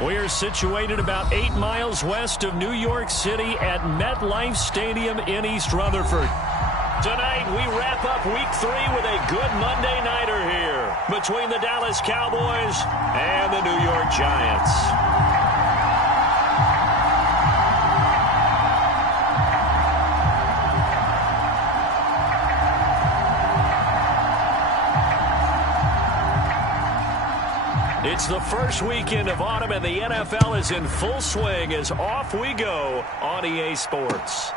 We're situated about 8 miles west of New York City at MetLife Stadium in East Rutherford. Tonight, we wrap up Week 3 with a good Monday nighter here between the Dallas Cowboys and the New York Giants. It's the first weekend of autumn, and the NFL is in full swing as off we go on EA Sports.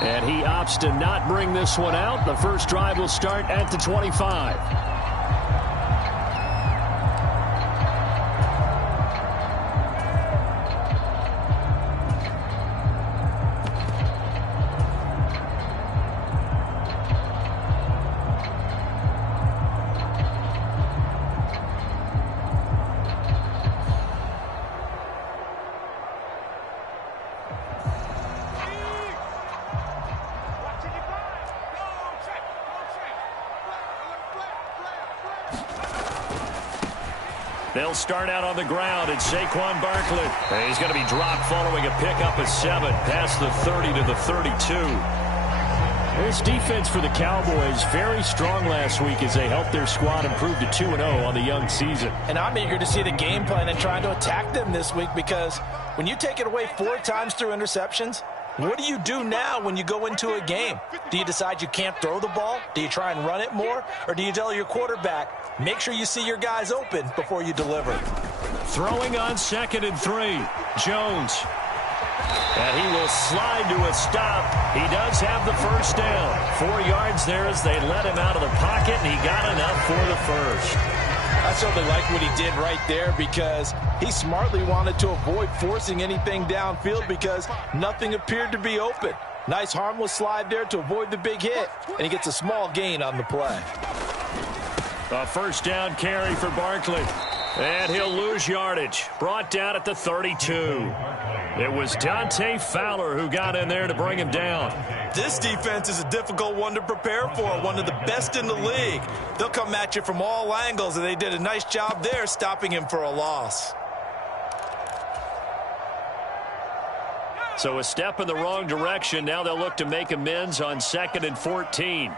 And he opts to not bring this one out. The first drive will start at the 25. They'll start out on the ground, and Saquon Barkley. He's going to be dropped following a pickup of 7 past the 30 to the 32. This defense for the Cowboys very strong last week as they helped their squad improve to 2-0 on the young season. And I'm eager to see the game plan and trying to attack them this week, because when you take it away 4 times through interceptions, what do you do now when you go into a game? Do you decide you can't throw the ball? Do you try and run it more? Or do you tell your quarterback, make sure you see your guys open before you deliver? Throwing on 2nd and 3. Jones. And he will slide to a stop. He does have the first down. 4 yards there as they let him out of the pocket, and he got enough for the first. I certainly like what he did right there, because he smartly wanted to avoid forcing anything downfield because nothing appeared to be open. Nice harmless slide there to avoid the big hit, and he gets a small gain on the play. A first down carry for Barkley. And he'll lose yardage. Brought down at the 32. It was Dante Fowler who got in there to bring him down. This defense is a difficult one to prepare for, one of the best in the league. They'll come at you from all angles, and they did a nice job there stopping him for a loss. So a step in the wrong direction. Now they'll look to make amends on 2nd and 14.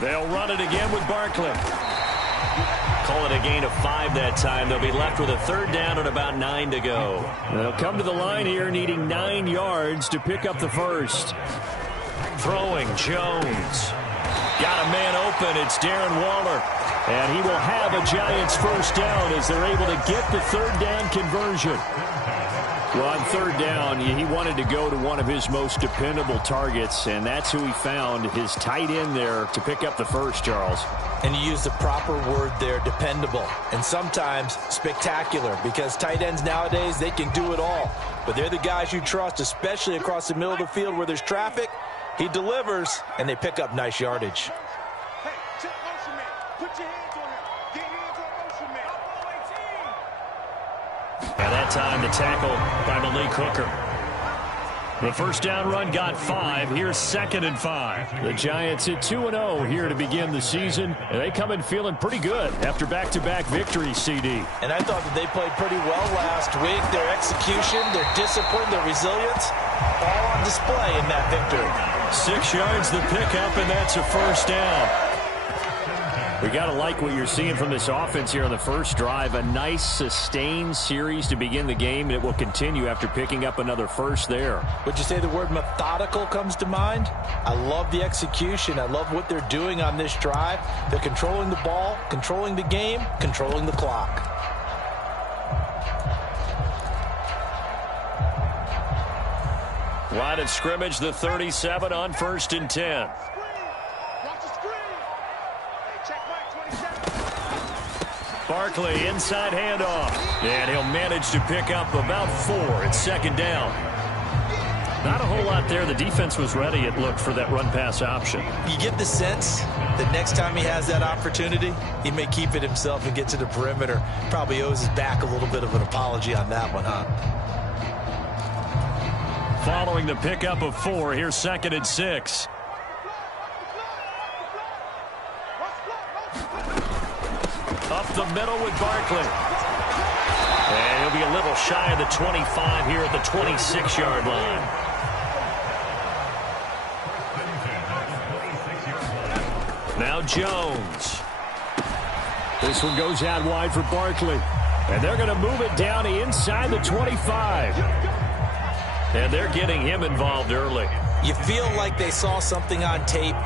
They'll run it again with Barkley. Call it a gain of 5 that time. They'll be left with a 3rd down and about 9 to go. They'll come to the line here needing 9 yards to pick up the first. Throwing, Jones. Got a man open. It's Darren Waller. And he will have a Giants first down as they're able to get the 3rd down conversion. Well, on 3rd down, he wanted to go to one of his most dependable targets, and that's who he found, his tight end there, to pick up the first, Charles. And you use the proper word there, dependable, and sometimes spectacular, because tight ends nowadays, they can do it all. But they're the guys you trust, especially across the middle of the field where there's traffic. He delivers, and they pick up nice yardage. Hey, check motion man. Put your hands on him. Get hands on motion man. And that time the tackle by Malik Hooker. The first down run got 5. Here's 2nd and 5. The Giants at 2-0 here to begin the season. And they come in feeling pretty good after back-to-back victories, CD. And I thought that they played pretty well last week. Their execution, their discipline, their resilience, all on display in that victory. 6 yards the pickup, and that's a first down. We got to like what you're seeing from this offense here on the first drive. A nice, sustained series to begin the game, and it will continue after picking up another first there. Would you say the word methodical comes to mind? I love the execution. I love what they're doing on this drive. They're controlling the ball, controlling the game, controlling the clock. Line of scrimmage, the 37 on 1st and 10. Barkley, inside handoff. And he'll manage to pick up about 4. It's 2nd down. Not a whole lot there. The defense was ready, it looked, for that run-pass option. You get the sense that next time he has that opportunity, he may keep it himself and get to the perimeter. Probably owes his back a little bit of an apology on that one, huh? Following the pickup of 4, here's 2nd and 6. Up the middle with Barkley. And he'll be a little shy of the 25 here at the 26-yard line. Now Jones. This one goes out wide for Barkley. And they're going to move it down inside the 25. And they're getting him involved early. You feel like they saw something on tape,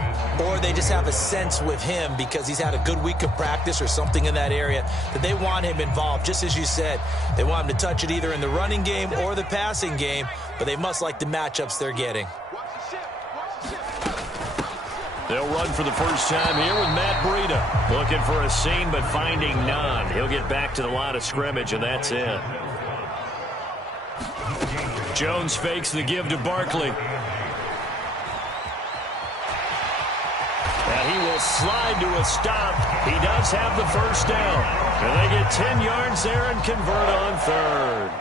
or they just have a sense with him because he's had a good week of practice or something in that area that they want him involved. Just as you said, they want him to touch it either in the running game or the passing game, but they must like the matchups they're getting. They'll run for the first time here with Matt Breida. Looking for a seam, but finding none. He'll get back to the line of scrimmage, and that's it. Jones fakes the give to Barkley. And he will slide to a stop. He does have the first down. And they get 10 yards there and convert on third.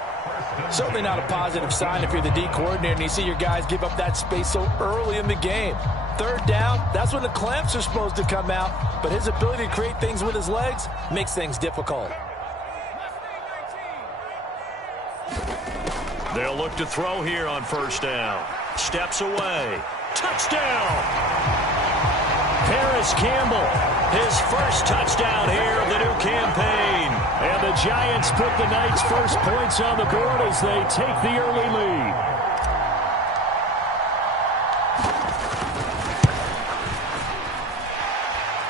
Certainly not a positive sign if you're the D coordinator and you see your guys give up that space so early in the game. Third down, that's when the clamps are supposed to come out. But his ability to create things with his legs makes things difficult. They'll look to throw here on first down. Steps away. Touchdown! Paris Campbell, his first touchdown here of the new campaign. And the Giants put the Knights' first points on the board as they take the early lead.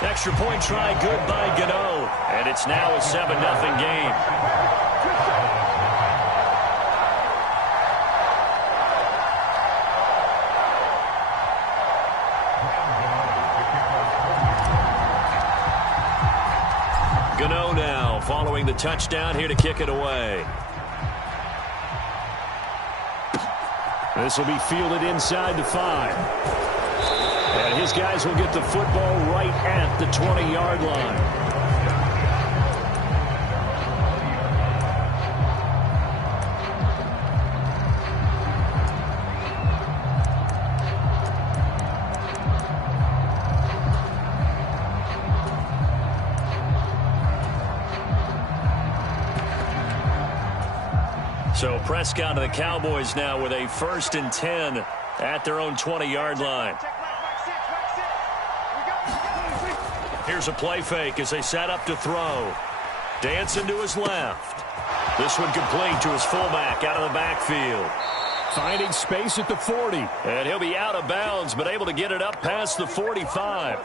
Extra point try good by Gano. And it's now a 7-0 game. Gano now following the touchdown here to kick it away. This will be fielded inside the 5. And his guys will get the football right at the 20-yard line. So Prescott and the Cowboys now with a 1st and 10 at their own 20-yard line. Here's a play fake as they set up to throw. Dancing to his left. This one complete to his fullback out of the backfield. Finding space at the 40. And he'll be out of bounds, but able to get it up past the 45.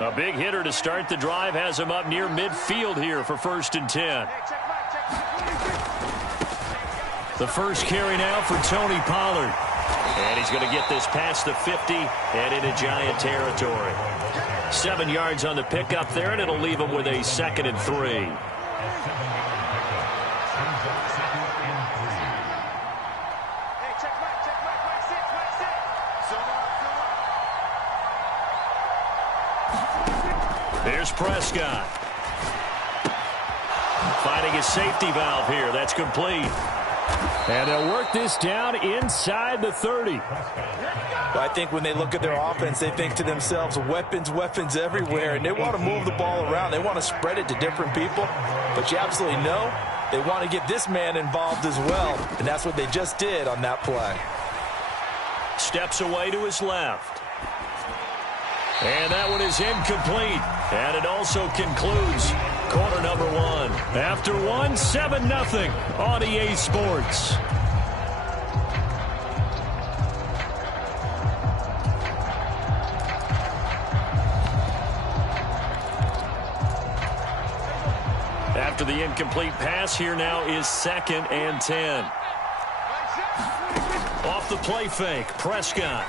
A big hitter to start the drive has him up near midfield here for 1st and 10. The first carry now for Tony Pollard. And he's going to get this past the 50 and into Giant territory. 7 yards on the pickup there, and it'll leave him with a 2nd and 3. Here's Prescott. Finding his safety valve here. That's complete. And they'll work this down inside the 30. Well, I think when they look at their offense, they think to themselves, weapons, weapons everywhere, and they want to move the ball around. They want to spread it to different people, but you absolutely know they want to get this man involved as well, and that's what they just did on that play. Steps away to his left. And that one is incomplete. And it also concludes quarter number 1. After 7-0 on EA Sports. After the incomplete pass, here now is 2nd and 10. Off the play fake, Prescott.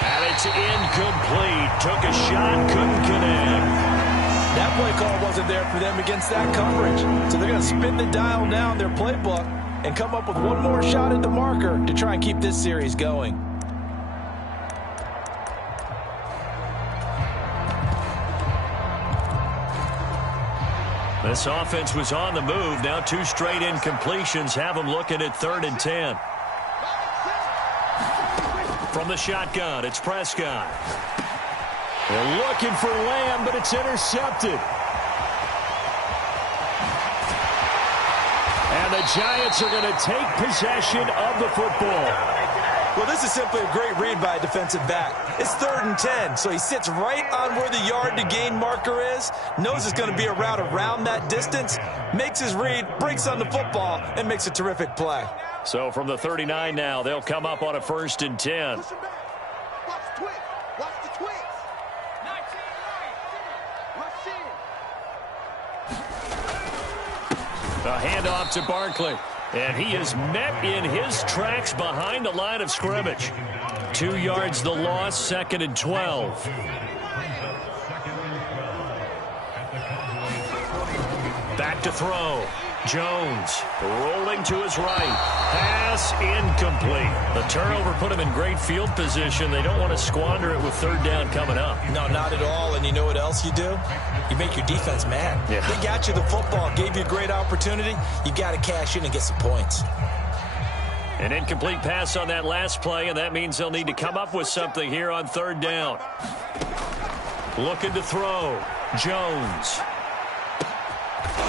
And it's incomplete. Took a shot, couldn't connect. That play call wasn't there for them against that coverage. So they're going to spin the dial now in their playbook and come up with one more shot at the marker to try and keep this series going. This offense was on the move. Now 2 straight incompletions have them looking at 3rd and 10. From the shotgun, it's Prescott. They're looking for Lamb, but it's intercepted. And the Giants are going to take possession of the football. Well, this is simply a great read by a defensive back. It's 3rd and 10, so he sits right on where the yard-to-gain marker is, knows it's going to be a route around that distance, makes his read, breaks on the football, and makes a terrific play. So from the 39 now, they'll come up on a 1st and 10. Watch the twist. Watch the twist. Rush in. A handoff to Barkley. And he is met in his tracks behind the line of scrimmage. 2 yards the loss, 2nd and 12. Back to throw. Jones rolling to his right. Pass incomplete. The turnover put him in great field position. They don't want to squander it with 3rd down coming up. No, not at all. And you know what else you do? You make your defense mad. Yeah. They got you the football, gave you a great opportunity. You got to cash in and get some points. An incomplete pass on that last play, and that means they'll need to come up with something here on 3rd down. Looking to throw. Jones.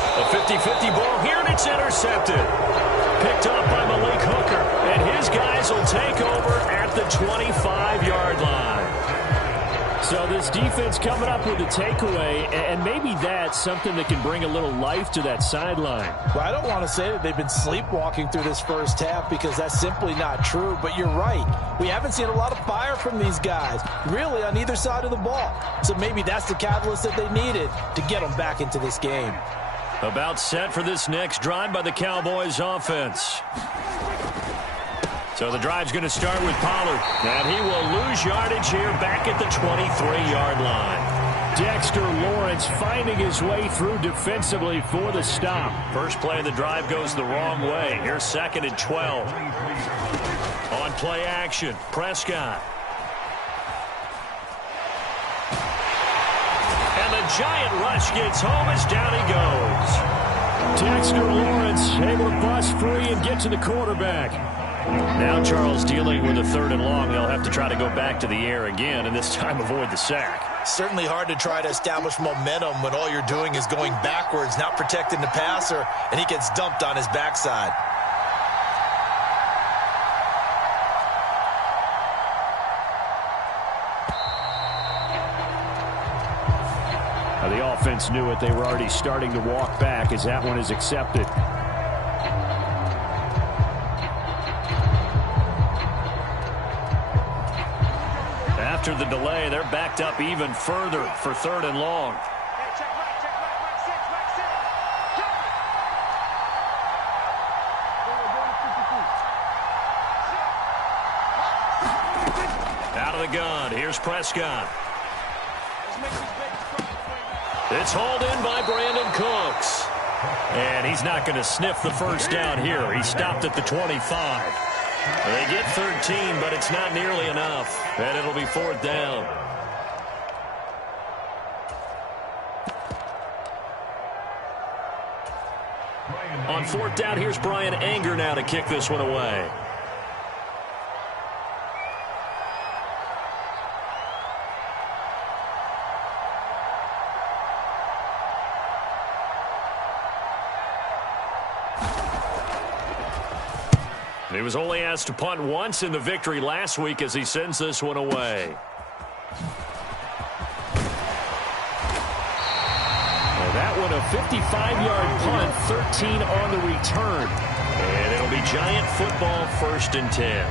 A 50-50 ball here, and it's intercepted. Picked up by Malik Hooker, and his guys will take over at the 25-yard line. So this defense coming up with a takeaway, and maybe that's something that can bring a little life to that sideline. Well, I don't want to say that they've been sleepwalking through this first half because that's simply not true, but you're right. We haven't seen a lot of fire from these guys, really on either side of the ball. So maybe that's the catalyst that they needed to get them back into this game. About set for this next drive by the Cowboys offense. So the drive's going to start with Pollard. And he will lose yardage here back at the 23-yard line. Dexter Lawrence finding his way through defensively for the stop. First play of the drive goes the wrong way. Here's 2nd and 12. On play action, Prescott. And the giant rush gets home as down he goes. Dexter Lawrence able to bust free and get to the quarterback. Now Charles dealing with a 3rd and long. They'll have to try to go back to the air again, and this time avoid the sack. Certainly hard to try to establish momentum when all you're doing is going backwards, not protecting the passer, and he gets dumped on his backside. The offense knew it. They were already starting to walk back as that one is accepted. After the delay, they're backed up even further for 3rd and long. Out of the gun, here's Prescott. It's hauled in by Brandon Cooks. And he's not going to sniff the first down here. He stopped at the 25. They get 13, but it's not nearly enough. And it'll be 4th down. On 4th down, here's Brian Anger now to kick this one away. He was only asked to punt once in the victory last week as he sends this one away. Well, that one a 55-yard punt, 13 on the return. And it'll be Giant football, 1st and 10.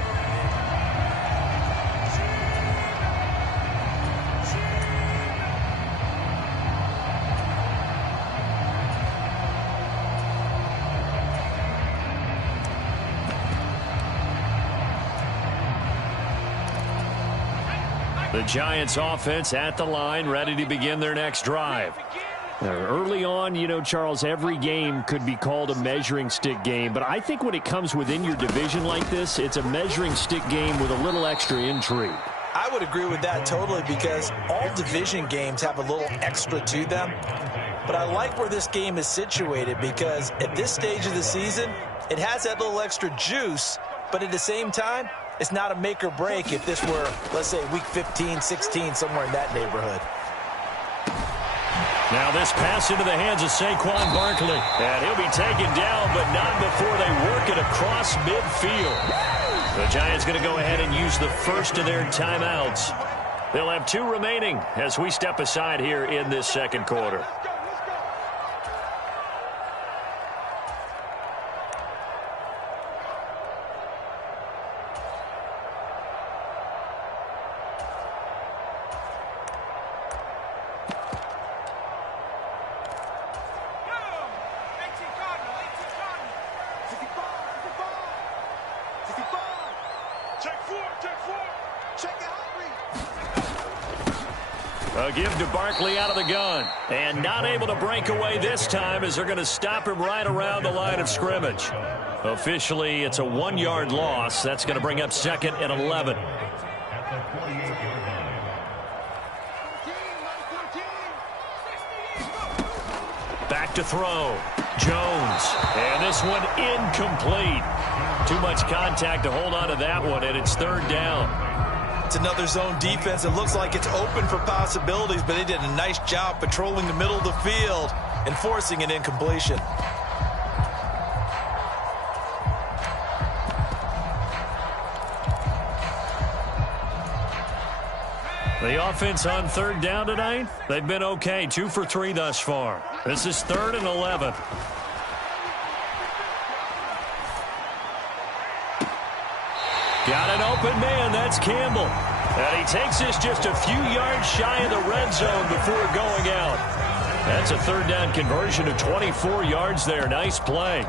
The Giants offense at the line, ready to begin their next drive. Early on, you know, Charles, every game could be called a measuring stick game, but I think when it comes within your division like this, it's a measuring stick game with a little extra intrigue. I would agree with that totally because all division games have a little extra to them. But I like where this game is situated because at this stage of the season, it has that little extra juice, but at the same time, It's not a make or break if this were, let's say, week 15, 16, somewhere in that neighborhood. Now this pass into the hands of Saquon Barkley. And he'll be taken down, but not before they work it across midfield. The Giants going to go ahead and use the first of their timeouts. They'll have 2 remaining as we step aside here in this second quarter. A give to Barkley out of the gun. And not able to break away this time as they're going to stop him right around the line of scrimmage. Officially, it's a 1-yard loss. That's going to bring up 2nd and 11. Back to throw. Jones. And this one incomplete. Too much contact to hold on to that one, and it's 3rd down. It's another zone defense. It looks like it's open for possibilities, but they did a nice job patrolling the middle of the field and forcing an incompletion. The offense on 3rd down tonight, they've been okay. 2 for 3 thus far. This is 3rd and 11. Got an open man. That's Campbell. And he takes this just a few yards shy of the red zone before going out. That's a 3rd down conversion of 24 yards there. Nice play.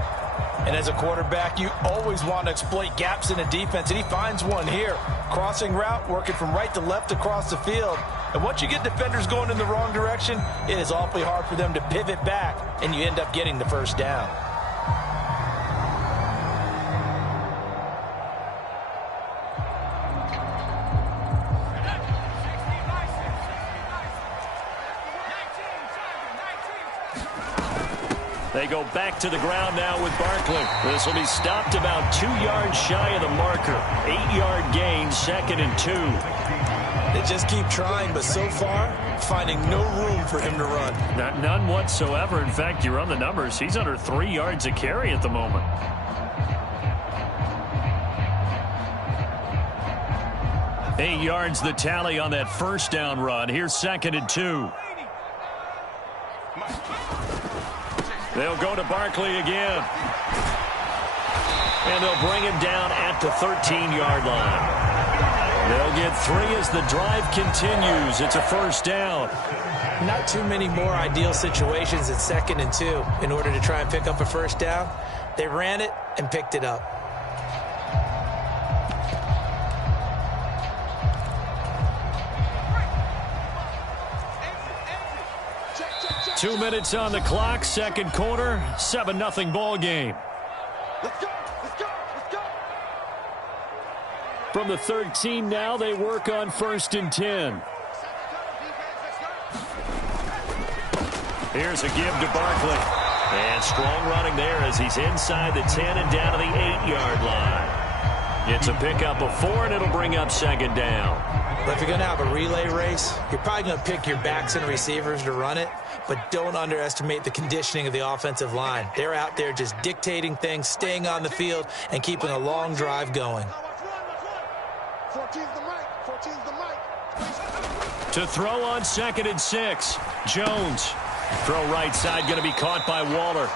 And as a quarterback, you always want to exploit gaps in the defense, and he finds one here. Crossing route, working from right to left across the field. And once you get defenders going in the wrong direction, it is awfully hard for them to pivot back, and you end up getting the 1st down. They go back to the ground now with Barkley. This will be stopped about 2 yards shy of the marker. 8-yard gain, 2nd and 2. They just keep trying, but so far, finding no room for him to run. None whatsoever. In fact, you run the numbers. He's under 3 yards a carry at the moment. Eight yards the tally on that 1st down run. Here's 2nd and 2. They'll go to Barkley again. And they'll bring him down at the 13-yard line. They'll get 3 as the drive continues. It's a 1st down. Not too many more ideal situations at 2nd and 2 in order to try and pick up a 1st down. They ran it and picked it up. Two minutes on the clock, second quarter, 7-0 ball game. Let's go, let's go, let's go. From the 13 now, they work on 1st and 10. Here's a give to Barkley. And strong running there as he's inside the 10 and down to the 8-yard line. It's a pickup of 4, and it'll bring up 2nd down. But if you're going to have a relay race, you're probably going to pick your backs and receivers to run it, but don't underestimate the conditioning of the offensive line. They're out there just dictating things, staying on the field, and keeping a long drive going. 14's the mic, 14's the mic. To throw on 2nd and 6, Jones. Throw right side, going to be caught by Waller.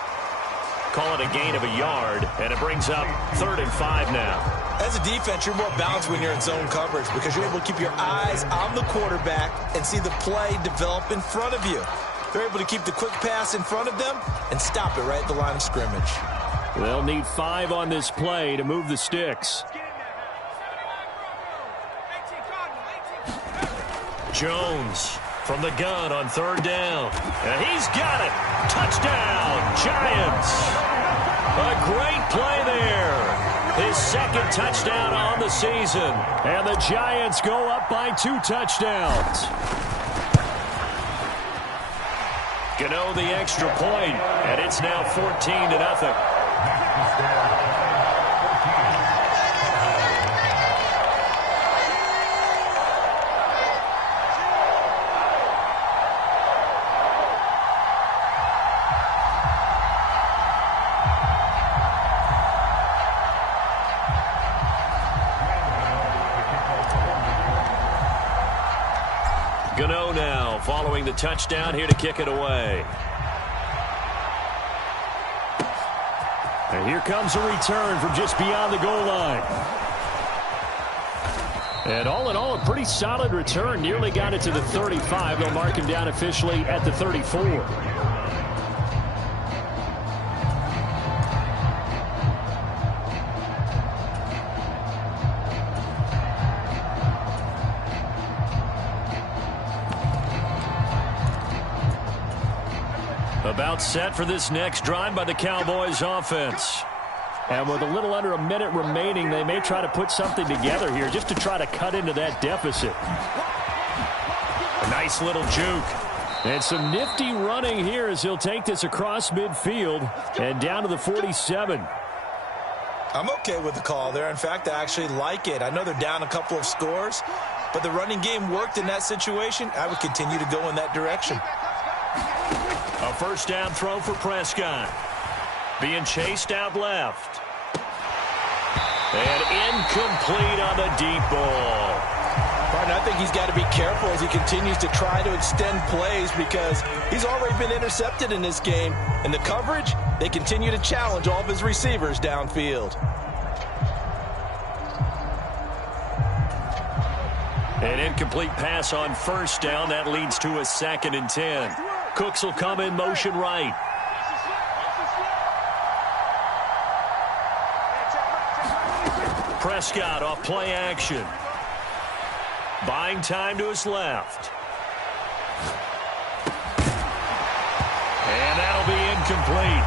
Call it a gain of a yard, and it brings up 3rd and 5 now. As a defense, you're more balanced when you're in zone coverage because you're able to keep your eyes on the quarterback and see the play develop in front of you. They're able to keep the quick pass in front of them and stop it right at the line of scrimmage. They'll need 5 on this play to move the sticks. Jones from the gun on 3rd down. And he's got it. Touchdown, Giants. A great play there. His 2nd touchdown on the season. And the Giants go up by 2 touchdowns. Gano the extra point, and it's now 14-0. Gano now following the touchdown here to kick it away. And here comes a return from just beyond the goal line. And all in all, a pretty solid return. Nearly got it to the 35. They'll mark him down officially at the 34. About set for this next drive by the Cowboys offense. And with a little under a minute remaining, they may try to put something together here just to try to cut into that deficit. A nice little juke. And some nifty running here as he'll take this across midfield and down to the 47. I'm okay with the call there. In fact, I actually like it. I know they're down a couple of scores, but the running game worked in that situation. I would continue to go in that direction. A first down throw for Prescott. Being chased out left. And incomplete on the deep ball. Partner, I think he's got to be careful as he continues to try to extend plays because he's already been intercepted in this game. And the coverage, they continue to challenge all of his receivers downfield. An incomplete pass on first down. That leads to a 2nd and 10. Cooks will come in motion right. Prescott off play action. Buying time to his left. And that'll be incomplete.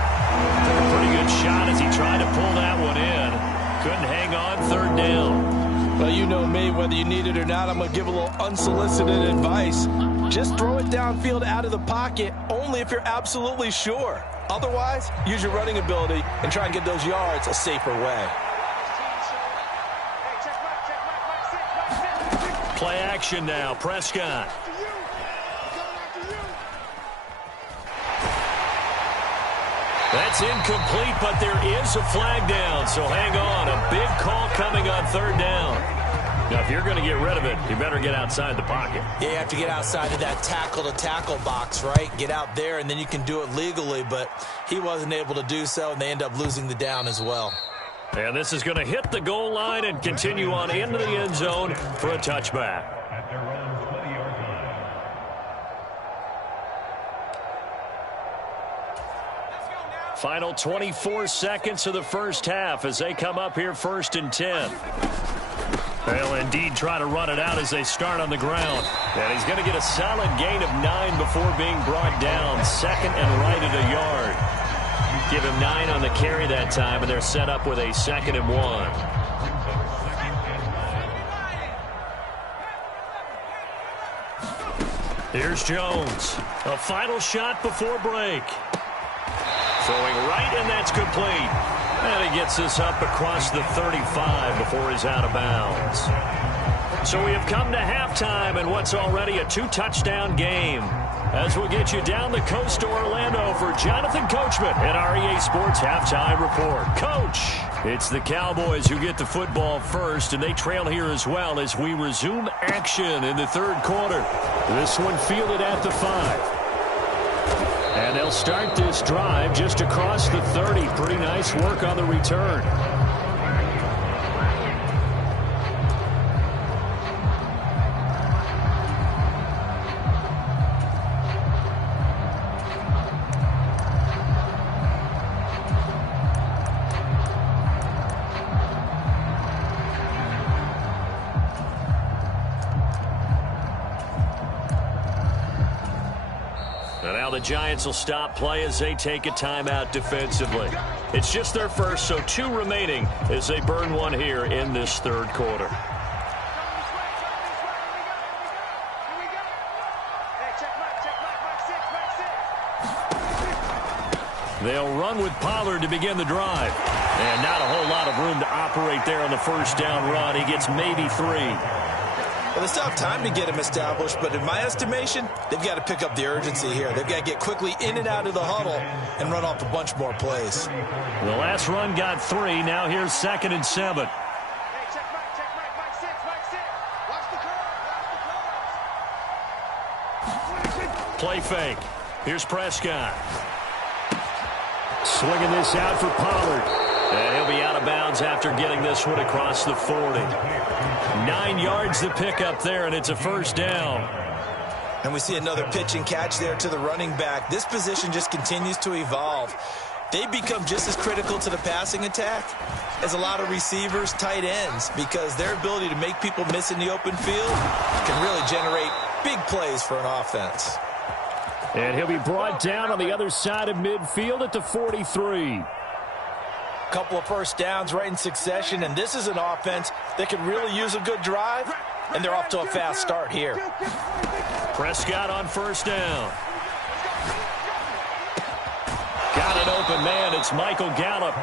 Took a pretty good shot as he tried to pull that one in. Couldn't hang on 3rd down. Well, you know me, whether you need it or not, I'm going to give a little unsolicited advice. Just throw it downfield out of the pocket only if you're absolutely sure. Otherwise, use your running ability and try and get those yards a safer way. Play action now. Prescott. That's incomplete, but there is a flag down, so hang on. A big call coming on 3rd down. Now, if you're going to get rid of it, you better get outside the pocket. Yeah, you have to get outside of that tackle-to-tackle box, right? Get out there, and then you can do it legally, but he wasn't able to do so, and they end up losing the down as well. And this is going to hit the goal line and continue on into the end zone for a touchback. Final 24 seconds of the first half as they come up here 1st and 10. They'll indeed try to run it out as they start on the ground. And he's going to get a solid gain of 9 before being brought down. 2nd and right at a yard. Give him 9 on the carry that time, and they're set up with a 2nd and 1. Here's Jones. A final shot before break. Throwing right, and that's complete. And he gets this up across the 35 before he's out of bounds. So we have come to halftime in what's already a 2-touchdown game. As we'll get you down the coast to Orlando for Jonathan Coachman at our EA Sports Halftime Report. Coach, it's the Cowboys who get the football first, and they trail here as well as we resume action in the 3rd quarter. This one fielded at the 5. And they'll start this drive just across the 30. Pretty nice work on the return. The Giants will stop play as they take a timeout defensively. It's just their first, so 2 remaining as they burn one here in this 3rd quarter. They'll run with Pollard to begin the drive. And not a whole lot of room to operate there on the first down run. He gets maybe 3. Well, they still have time to get him established, but in my estimation, they've got to pick up the urgency here. They've got to get quickly in and out of the huddle and run off a bunch more plays. The last run got 3. Now here's 2nd and 7. Play fake. Here's Prescott. Swinging this out for Pollard. And he'll be out of bounds after getting this one across the 40. 9 yards to pick up there, and it's a first down. And we see another pitch and catch there to the running back. This position just continues to evolve. They become just as critical to the passing attack as a lot of receivers, tight ends, because their ability to make people miss in the open field can really generate big plays for an offense. And he'll be brought down on the other side of midfield at the 43. Couple of first downs right in succession, and this is an offense that could really use a good drive, and they're off to a fast start here. Prescott on first down. Got an open man. It's Michael Gallup.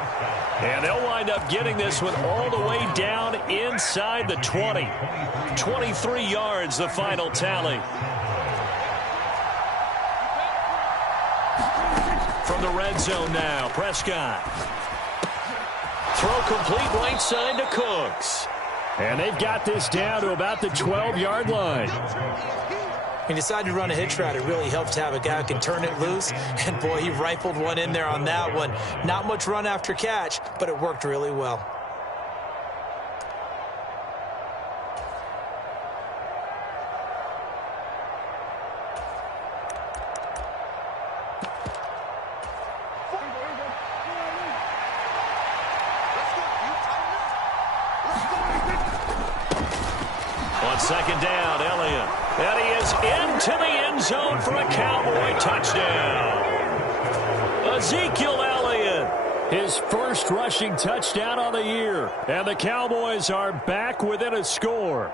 And they'll wind up getting this one all the way down inside the 20. 23 yards, the final tally. From the red zone now, Prescott. Throw complete right side to Cooks. And they've got this down to about the 12-yard line. He decided to run a hitch route. It really helps to have a guy who can turn it loose. And, boy, he rifled one in there on that one. Not much run after catch, but it worked really well. On second down, Elliott. And he is into the end zone for a Cowboy touchdown. Ezekiel Elliott, his first rushing touchdown on the year. And the Cowboys are back within a score.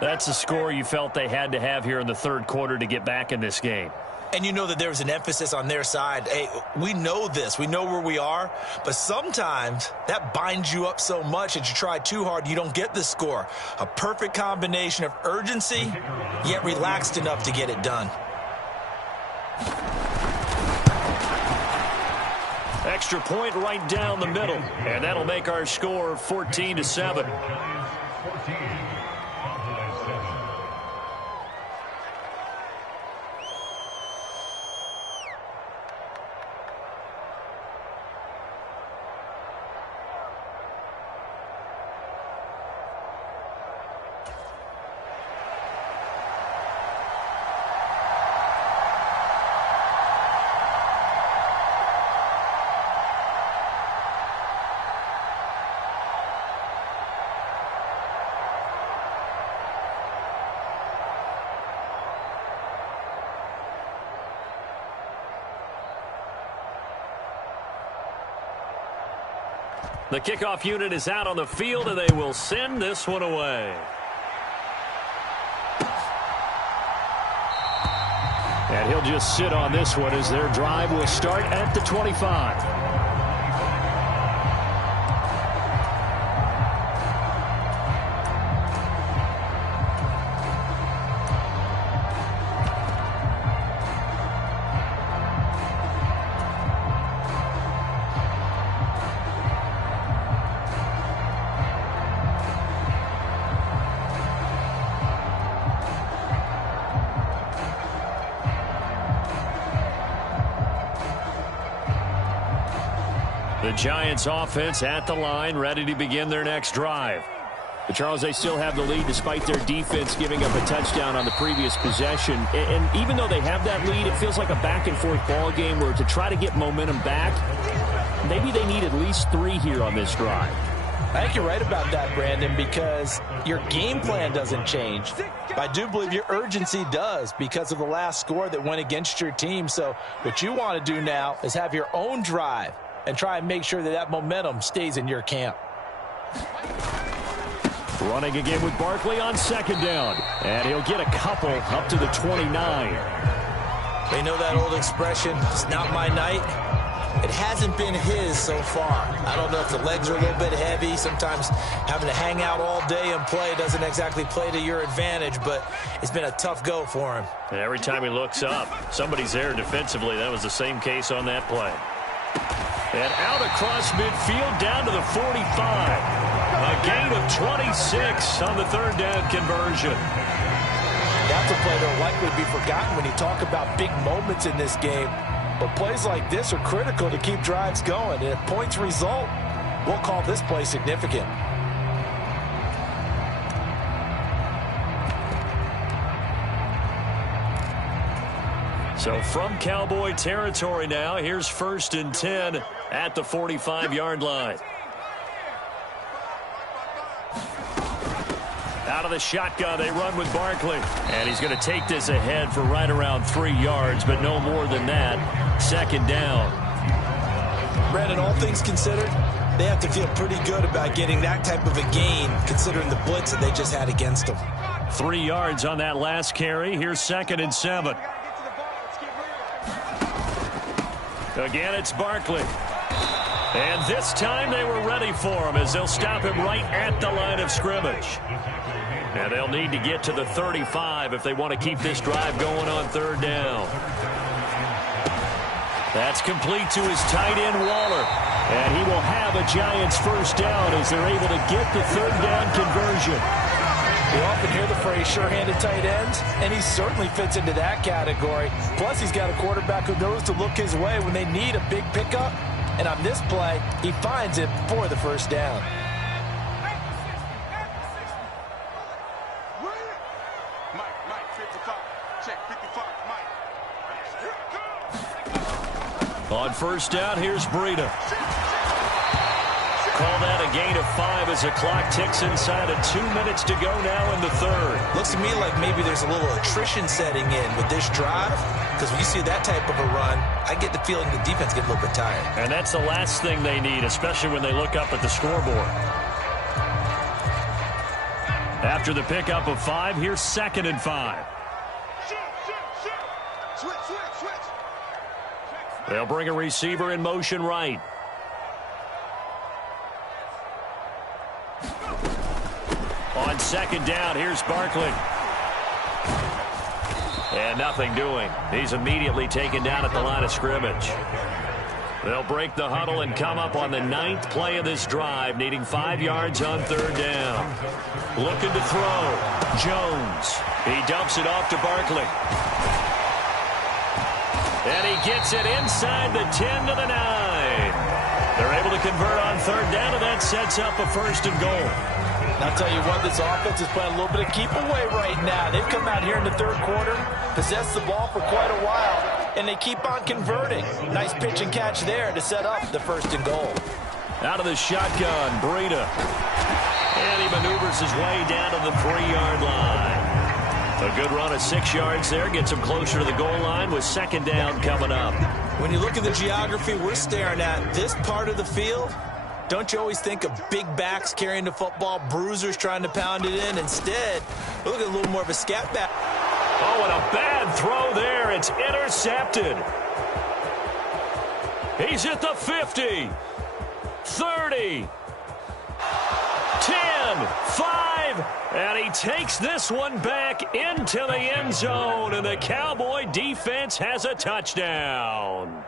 That's a score you felt they had to have here in the third quarter to get back in this game. And you know that there's an emphasis on their side. Hey, we know this. We know where we are. But sometimes that binds you up so much that you try too hard, you don't get the score. A perfect combination of urgency, yet relaxed enough to get it done. Extra point right down the middle. And that'll make our score 14-7. The kickoff unit is out on the field, and they will send this one away. And he'll just sit on this one as their drive will start at the 25. The Giants offense at the line, ready to begin their next drive. But Charles, they still have the lead despite their defense giving up a touchdown on the previous possession. And even though they have that lead, it feels like a back-and-forth ball game where to try to get momentum back, maybe they need at least 3 here on this drive. I think you're right about that, Brandon, because your game plan doesn't change. I do believe your urgency does because of the last score that went against your team. So what you want to do now is have your own drive and try and make sure that that momentum stays in your camp. Running again with Barkley on second down. And he'll get a couple up to the 29. They know that old expression, it's not my night. It hasn't been his so far. I don't know if the legs are a little bit heavy. Sometimes having to hang out all day and play doesn't exactly play to your advantage, but it's been a tough go for him. And every time he looks up, somebody's there defensively. That was the same case on that play. And out across midfield down to the 45. A gain of 26 on the third down conversion. That's a play that will likely be forgotten when you talk about big moments in this game. But plays like this are critical to keep drives going. And if points result, we'll call this play significant. So from Cowboy territory now, here's 1st and 10 at the 45-yard line. Out of the shotgun, they run with Barkley. And he's going to take this ahead for right around 3 yards, but no more than that. 2nd down. Brandon, all things considered, they have to feel pretty good about getting that type of a gain, considering the blitz that they just had against them. 3 yards on that last carry. Here's 2nd and 7. Again, it's Barkley. And this time they were ready for him as they'll stop him right at the line of scrimmage. And they'll need to get to the 35 if they want to keep this drive going on 3rd down. That's complete to his tight end, Waller. And he will have a Giants 1st down as they're able to get the 3rd down conversion. You often hear the phrase sure-handed tight ends, and he certainly fits into that category. Plus, he's got a quarterback who knows to look his way when they need a big pickup. And on this play, he finds it for the 1st down. Mike, 55. Check 55, Mike. On 1st down, here's Breida. Call that a gain of 5 as the clock ticks inside of 2 minutes to go now in the 3rd. Looks to me like maybe there's a little attrition setting in with this drive, because when you see that type of a run, I get the feeling the defense gets a little bit tired. And that's the last thing they need, especially when they look up at the scoreboard. After the pickup of 5, here's 2nd and 5. Switch. They'll bring a receiver in motion right. On 2nd down, here's Barkley. And nothing doing. He's immediately taken down at the line of scrimmage. They'll break the huddle and come up on the 9th play of this drive, needing 5 yards on 3rd down. Looking to throw. Jones. He dumps it off to Barkley. And he gets it inside the 10 to the 9. They're able to convert on 3rd down, and that sets up a 1st and goal. I'll tell you what, this offense is playing a little bit of keep away right now. They've come out here in the 3rd quarter, possessed the ball for quite a while, and they keep on converting. Nice pitch and catch there to set up the 1st and goal. Out of the shotgun, Breida. And he maneuvers his way down to the 3-yard line. A good run of 6 yards there gets him closer to the goal line with 2nd down coming up. When you look at the geography we're staring at, this part of the field, don't you always think of big backs carrying the football, bruisers trying to pound it in? Instead, look at a little more of a scat back. Oh, and a bad throw there. It's intercepted. He's at the 50, 30, 10, 5, and he takes this one back into the end zone, and the Cowboy defense has a touchdown.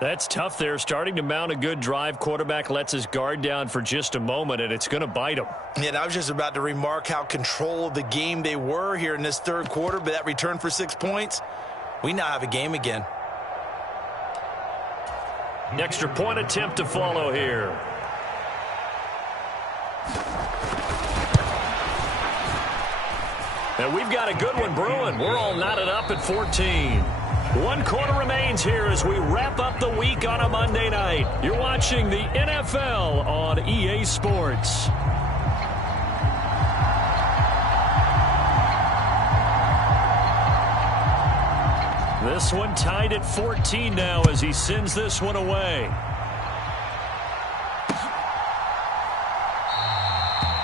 That's tough there, starting to mount a good drive. Quarterback lets his guard down for just a moment, and it's going to bite him. Yeah, I was just about to remark how control of the game they were here in this 3rd quarter, but that return for 6 points, we now have a game again. Extra point attempt to follow here. And we've got a good one brewing. We're all knotted up at 14. 1 quarter remains here as we wrap up the week on a Monday night. You're watching the NFL on EA Sports. This one tied at 14 now as he sends this one away.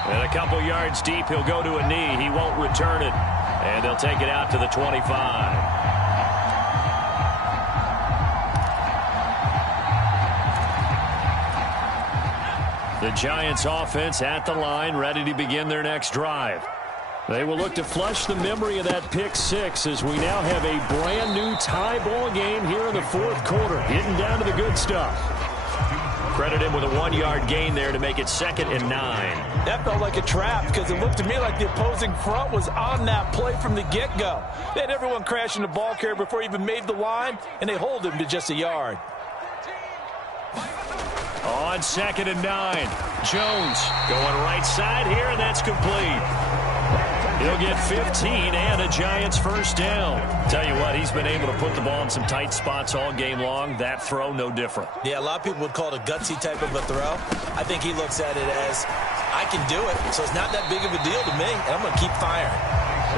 And a couple yards deep, he'll go to a knee. He won't return it. And they'll take it out to the 25. The Giants offense at the line, ready to begin their next drive. They will look to flush the memory of that pick 6 as we now have a brand new tie ball game here in the 4th quarter. Getting down to the good stuff. Credit him with a 1-yard gain there to make it 2nd and 9. That felt like a trap because it looked to me like the opposing front was on that play from the get-go. They had everyone crashing the ball carrier before he even made the line, and they hold him to just a yard. On 2nd and 9, Jones going right side here, and that's complete. He'll get 15 and a Giants first down. Tell you what, he's been able to put the ball in some tight spots all game long. That throw, no different. Yeah, a lot of people would call it a gutsy type of a throw. I think he looks at it as, I can do it, so it's not that big of a deal to me, and I'm going to keep firing.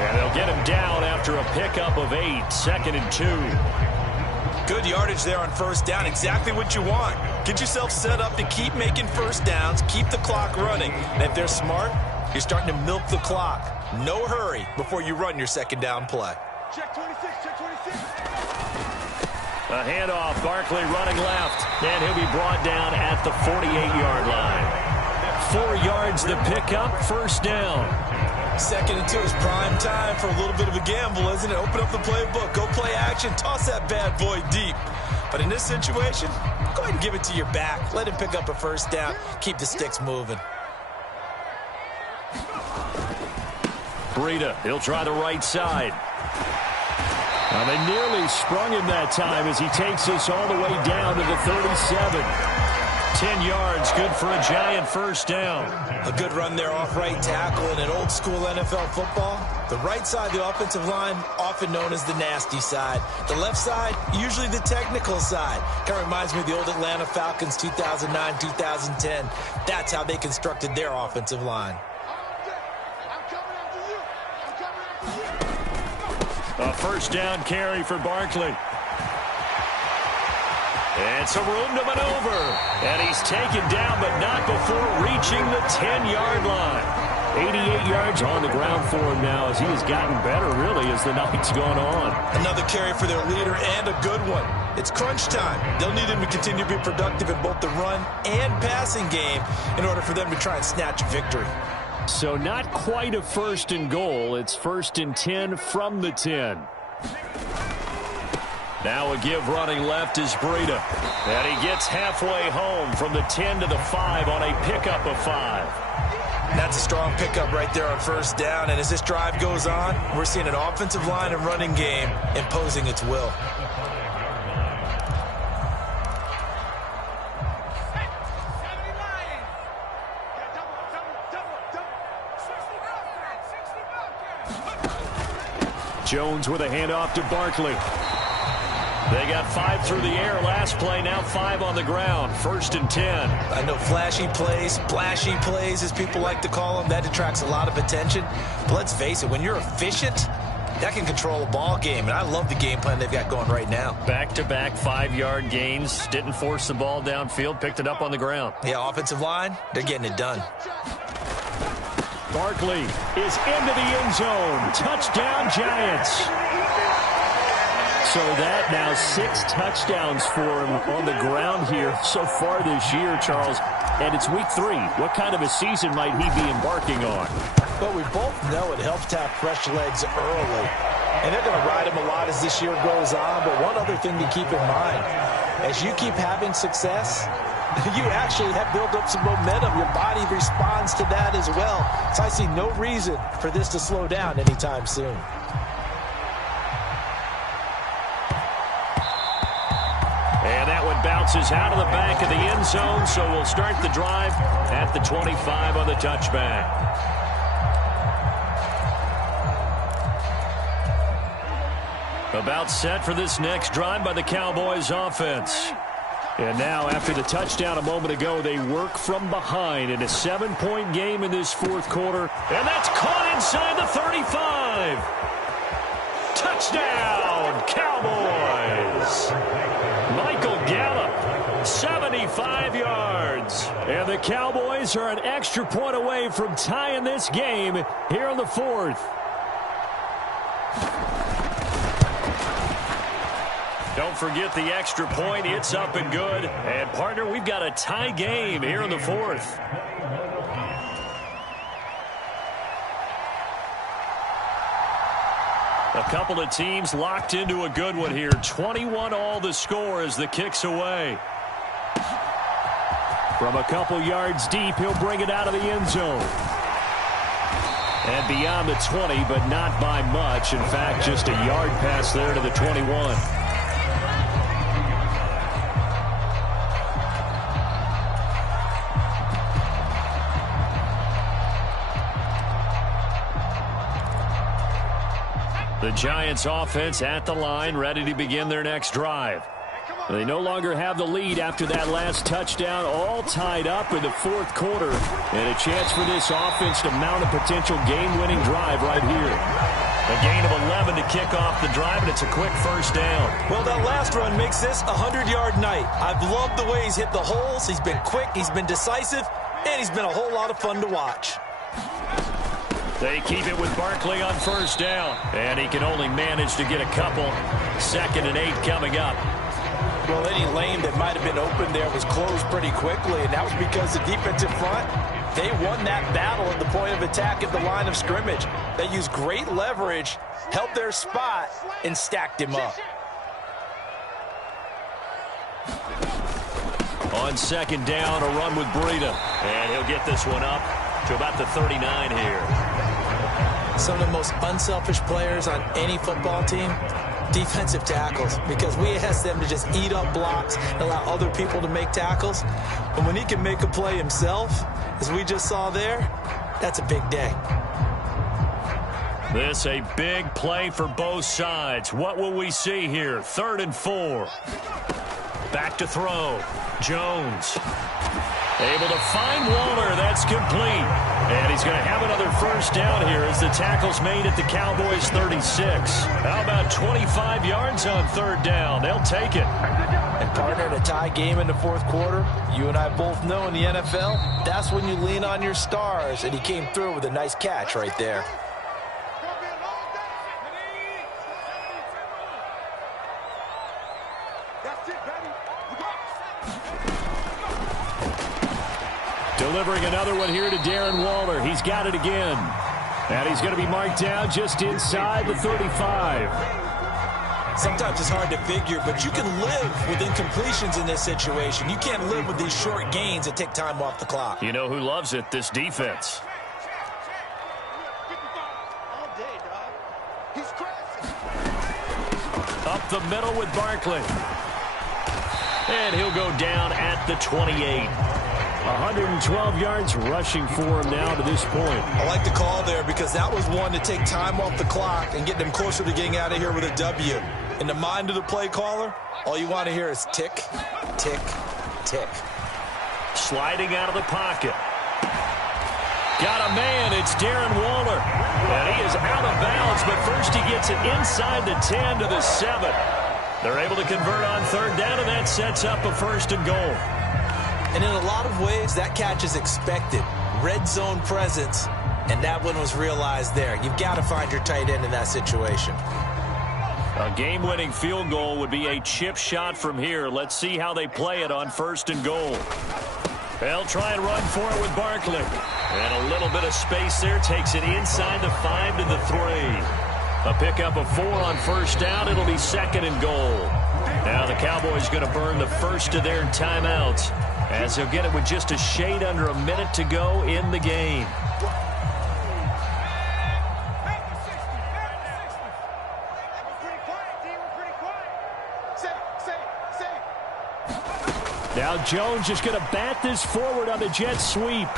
And they'll get him down after a pickup of 8, 2nd and 2. Good yardage there on first down, exactly what you want. Get yourself set up to keep making first downs, keep the clock running. And if they're smart, you're starting to milk the clock. No hurry before you run your second down play. Check 26, check 26. A handoff, Barkley running left, and he'll be brought down at the 48-yard line. 4 yards the pickup, first down. 2nd and 2 is prime time for a little bit of a gamble, isn't it? Open up the playbook, go play action, toss that bad boy deep. But in this situation, go ahead and give it to your back. Let him pick up a first down. Keep the sticks moving. Breida, he'll try the right side. Now they nearly sprung him that time as he takes us all the way down to the 37. 10 yards, good for a Giant first down. A good run there off right tackle. In an old school NFL football, the right side of the offensive line, often known as the nasty side. The left side, usually the technical side. Kind of reminds me of the old Atlanta Falcons 2009, 2010. That's how they constructed their offensive line. A first down carry for Barkley. It's a room to maneuver. And he's taken down, but not before reaching the 10-yard line. 88 yards on the ground for him now as he has gotten better, really, as the night's gone on. Another carry for their leader and a good one. It's crunch time. They'll need him to continue to be productive in both the run and passing game in order for them to try and snatch a victory. So not quite a 1st and goal. It's 1st and 10 from the 10. Now a give running left is Breida. And he gets halfway home from the 10 to the 5 on a pickup of 5. That's a strong pickup right there on first down. And as this drive goes on, we're seeing an offensive line and running game imposing its will. Jones with a handoff to Barkley. They got 5 through the air last play, now 5 on the ground. 1st and 10. I know flashy plays, splashy plays, as people like to call them, that attracts a lot of attention. But let's face it, when you're efficient, that can control a ball game. And I love the game plan they've got going right now. Back-to-back 5-yard gains. Didn't force the ball downfield, picked it up on the ground. Yeah, offensive line, they're getting it done. Barkley is into the end zone. Touchdown, Giants. So that now 6 touchdowns for him on the ground here so far this year, Charles. And it's week 3. What kind of a season might he be embarking on? Well, we both know it helps to have fresh legs early. And they're going to ride him a lot as this year goes on. But one other thing to keep in mind, as you keep having success, you actually have built up some momentum. Your body responds to that as well. So I see no reason for this to slow down anytime soon. And that one bounces out of the back of the end zone, so we'll start the drive at the 25 on the touchback. About set for this next drive by the Cowboys offense. And now, after the touchdown a moment ago, they work from behind in a 7-point game in this 4th quarter. And that's caught inside the 35. Touchdown, Cowboys. Michael Gallup, 75 yards. And the Cowboys are an extra point away from tying this game here in the 4th. Don't forget the extra point. It's up and good. And, partner, we've got a tie game here in the 4th. A couple of teams locked into a good one here. 21 all the score as the kick's away. From a couple yards deep, he'll bring it out of the end zone. And beyond the 20, but not by much. In fact, just a yard pass there to the 21. The Giants offense at the line, ready to begin their next drive. They no longer have the lead after that last touchdown, all tied up in the fourth quarter. And a chance for this offense to mount a potential game-winning drive right here. A gain of 11 to kick off the drive, and it's a quick first down. Well, that last run makes this a 100-yard night. I've loved the way he's hit the holes. He's been quick, he's been decisive, and he's been a whole lot of fun to watch. They keep it with Barkley on first down, and he can only manage to get a couple. 2nd and 8 coming up. Well, any lane that might have been open there was closed pretty quickly, and that was because the defensive front, they won that battle at the point of attack at the line of scrimmage. They used great leverage, held their spot, and stacked him up. On 2nd down, a run with Breida. And he'll get this one up to about the 39 here. Some of the most unselfish players on any football team, defensive tackles, because we ask them to just eat up blocks and allow other people to make tackles. And when he can make a play himself, as we just saw there, that's a big day. This a big play for both sides. What will we see here? 3rd and 4. Back to throw. Jones. Able to find Waller. That's complete. And he's going to have another first down here as the tackle's made at the Cowboys' 36. How about 25 yards on 3rd down? They'll take it. And partner, in a tie game in the fourth quarter, you and I both know in the NFL, that's when you lean on your stars. And he came through with a nice catch right there. Delivering another one here to Darren Waller. He's got it again. And he's going to be marked down just inside the 35. Sometimes it's hard to figure, but you can live with incompletions in this situation. You can't live with these short gains that take time off the clock. You know who loves it? This defense. Up the middle with Barkley. And he'll go down at the 28. 112 yards rushing for him now to this point. I like the call there because that was one to take time off the clock and get them closer to getting out of here with a W. In the mind of the play caller, all you want to hear is tick, tick, tick. Sliding out of the pocket. Got a man. It's Darren Waller. And he is out of bounds, but first he gets it inside the 10 to the 7. They're able to convert on 3rd down, and that sets up a 1st and goal. And in a lot of ways, that catch is expected. Red zone presence, and that one was realized there. You've got to find your tight end in that situation. A game-winning field goal would be a chip shot from here. Let's see how they play it on 1st and goal. They'll try and run for it with Barkley. And a little bit of space there takes it inside the 5 to the 3. A pickup of 4 on 1st down. It'll be 2nd and goal. Now the Cowboys going to burn the first of their timeouts, as they'll get it with just a shade under a minute to go in the game. Now Jones is going to bat this forward on the jet sweep.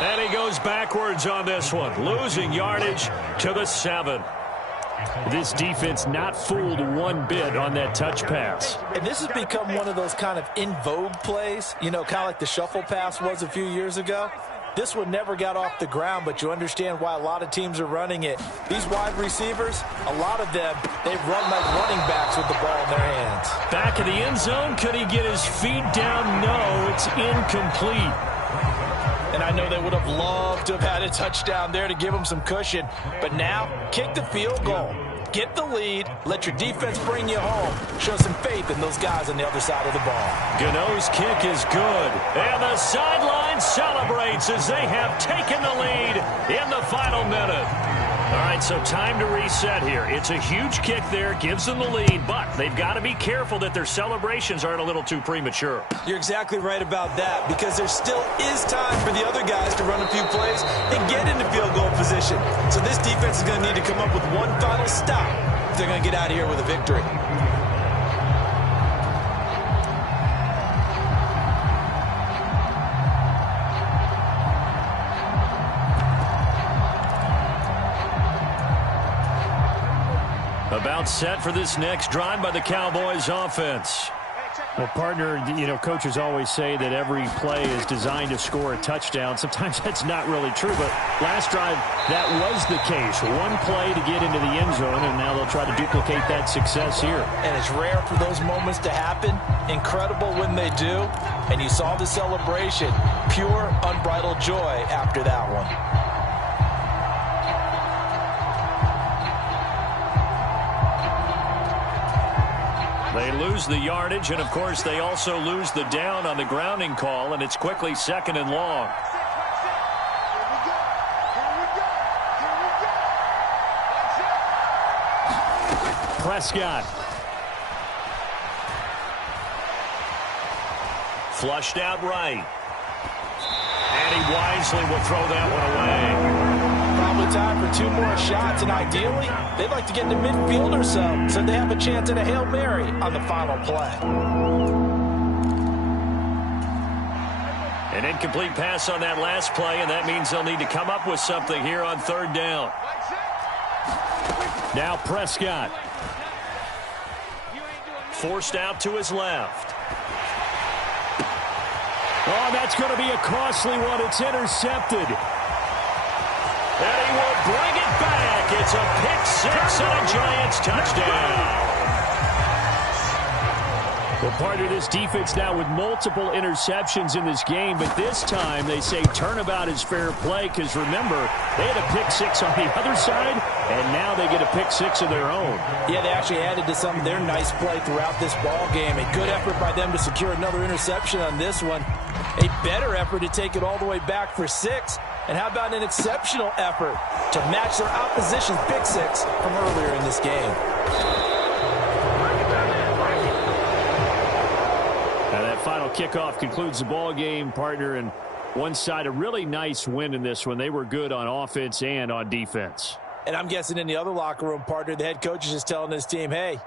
And he goes backwards on this one, losing yardage to the 7. This defense not fooled one bit on that touch pass. And this has become one of those kind of in vogue plays, you know, kind of like the shuffle pass was a few years ago. This one never got off the ground, but you understand why a lot of teams are running it. These wide receivers, a lot of them, they've run like running backs with the ball in their hands. Back of the end zone, could he get his feet down? No, it's incomplete. And I know they would have loved to have had a touchdown there to give them some cushion. But now, kick the field goal. Get the lead. Let your defense bring you home. Show some faith in those guys on the other side of the ball. Gano's kick is good. And the sideline celebrates as they have taken the lead in the final minute. All right, so time to reset here. It's a huge kick there, gives them the lead, but they've got to be careful that their celebrations aren't a little too premature. You're exactly right about that, because there still is time for the other guys to run a few plays and get into field goal position. So this defense is going to need to come up with one final stop if they're going to get out of here with a victory. About set for this next drive by the Cowboys offense. Well, partner, coaches always say that every play is designed to score a touchdown. Sometimes that's not really true, but last drive, that was the case. One play to get into the end zone, and now they'll try to duplicate that success here. And it's rare for those moments to happen. Incredible when they do. And you saw the celebration. Pure, unbridled joy after that one. They lose the yardage, and, of course, they also lose the down on the grounding call, and it's quickly 2nd and long. Prescott. Flushed out right. And he wisely will throw that one away. Probably time for 2 more shots, and ideally, they'd like to get to midfield or so they have a chance at a Hail Mary on the final play. An incomplete pass on that last play, and that means they'll need to come up with something here on 3rd down. Now Prescott. Forced out to his left. Oh, that's going to be a costly one. It's intercepted. And he will bring it back. It's a pick-6 and a Giants touchdown. Well, partner, this defense now with multiple interceptions in this game, but this time they say turnabout is fair play, because remember, they had a pick-6 on the other side, and now they get a pick-6 of their own. Yeah, they actually added to some of their nice play throughout this ball game. A good effort by them to secure another interception on this one. A better effort to take it all the way back for 6. And how about an exceptional effort to match their opposition's pick-6 from earlier in this game? Now that final kickoff concludes the ball game, partner, and one side a really nice win in this one. They were good on offense and on defense. And I'm guessing in the other locker room, partner, the head coach is just telling this team, hey,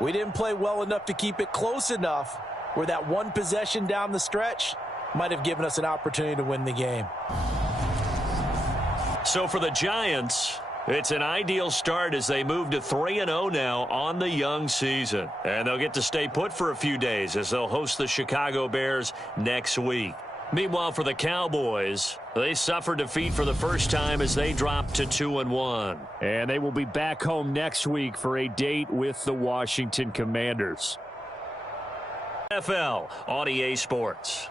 we didn't play well enough to keep it close enough where that one possession down the stretch might have given us an opportunity to win the game. So for the Giants, it's an ideal start as they move to 3-0 now on the young season. And they'll get to stay put for a few days as they'll host the Chicago Bears next week. Meanwhile, for the Cowboys, they suffered defeat for the first time as they dropped to 2-1. And they will be back home next week for a date with the Washington Commanders. NFL on EA Sports.